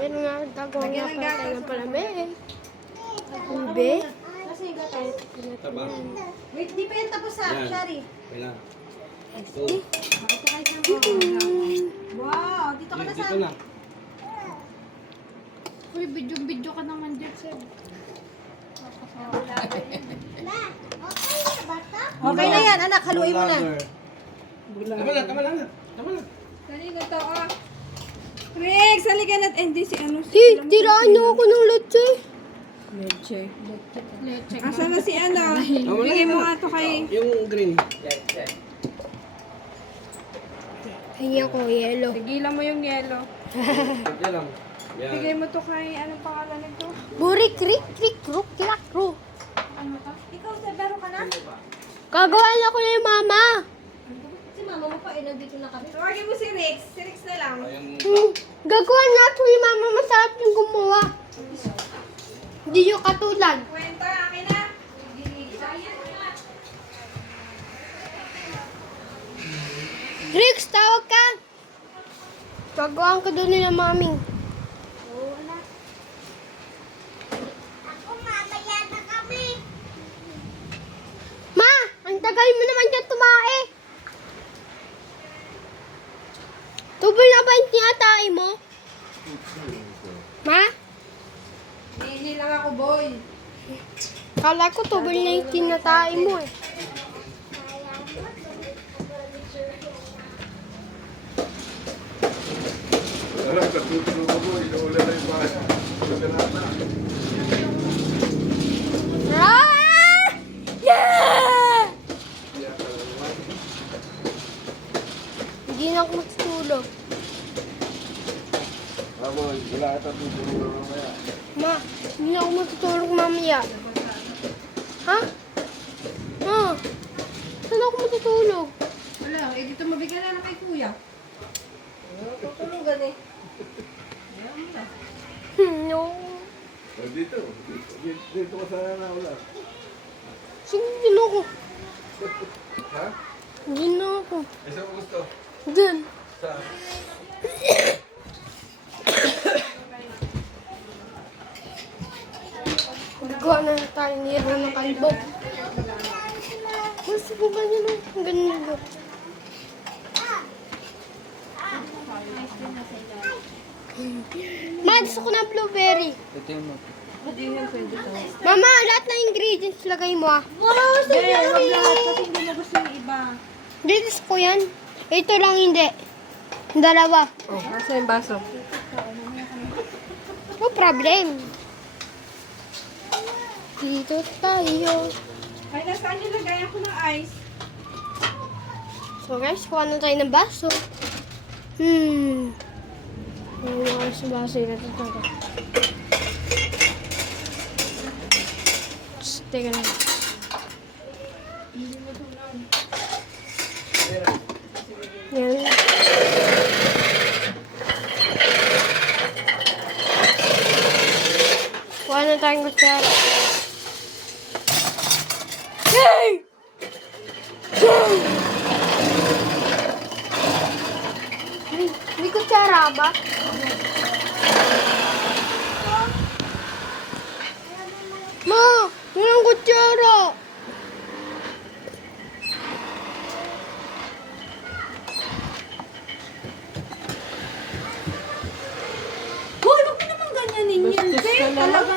Meron nga gagawin nga pala tayo ng palamig. Ube. Kasi yung gatas. Taba. Wait, di pa yan tapos sa Yan. Shari. Kailan? Wow, dito ka na sa... Dito na. Uy, video ka naman dyan, sir. Okay na yan, anak. Haluin mo na. Tama na, tama na. Tama na. Halika to, ah. Rex, halika na. Hindi si ano. Tiraan niyo ako ng leche. Leche. Leche. Asa na si ano? Bigay mo nga to kay... Yung green. Hingi ako, yellow. Tigilan mo yung yellow. Yan lang. Yan. Bigay mo to kay... Anong pangalan nito? Buri, krik, krik, kruk, kilak, ru. Ano to? Ikaw, Sabero ka na? Gagawan ako na yung mama. Si mama mo pa, nandito na kami. Tawagin mo si Rex. Si Rex na lang. Gagawa na ako yung mama. Masarap yung gumawa. Hindi yung katulad. Kwenta, akin na. Rex, tawag ka. Gagawin ka doon nila maming. Ma, ang tagal mo naman dyan tumae. Tubol na ba yung tinatay mo? Ma? Hindi lang ako, boy. Kala ko tubol na yung tinatay mo eh. Wala, katutulog ako. Inuula na yung bahay. Ah! Yeah! Hindi na ako matutulog. Ako, wala ata tutulog mamaya. Ma, hindi na ako matutulog mamaya. Ha? Ma, saan ako matutulog? Wala, eh dito mabigyan na lang kay kuya. Tutulugan eh. No. Dito. Dito ka sana na wala. Sige, hindi na ako. Ha? Hindi na ako. Ay, saan mo gusto? Diyan. Saan? Gawa na tayo nira ng kalbo. Gusto ko ganyan o. Ang ganyan ba? Ma, gusto ko na blueberry. Hindi yan pwede to. Mama, lahat ng ingredients lagay mo ah. Wow, Hindi, wag lahat kasi hindi mo gusto yung iba. Hindi, gusto ko yan. Ito lang hindi. Yung dalawa. Oh, nasa yung baso. No problem. Dito tayo. Ay, nasaan yung lagayan ko ng ice? So guys, kuha na tayo ng baso. Ano nga sa baso yun natin ito. Teka lang. Yan. Kuha na tayong kutsara. Yay! Yay! May kutsara ba? Ma! Walang kutsara! Hoy, wag mo naman ganyanin yan. Bastos ka naman. Talaga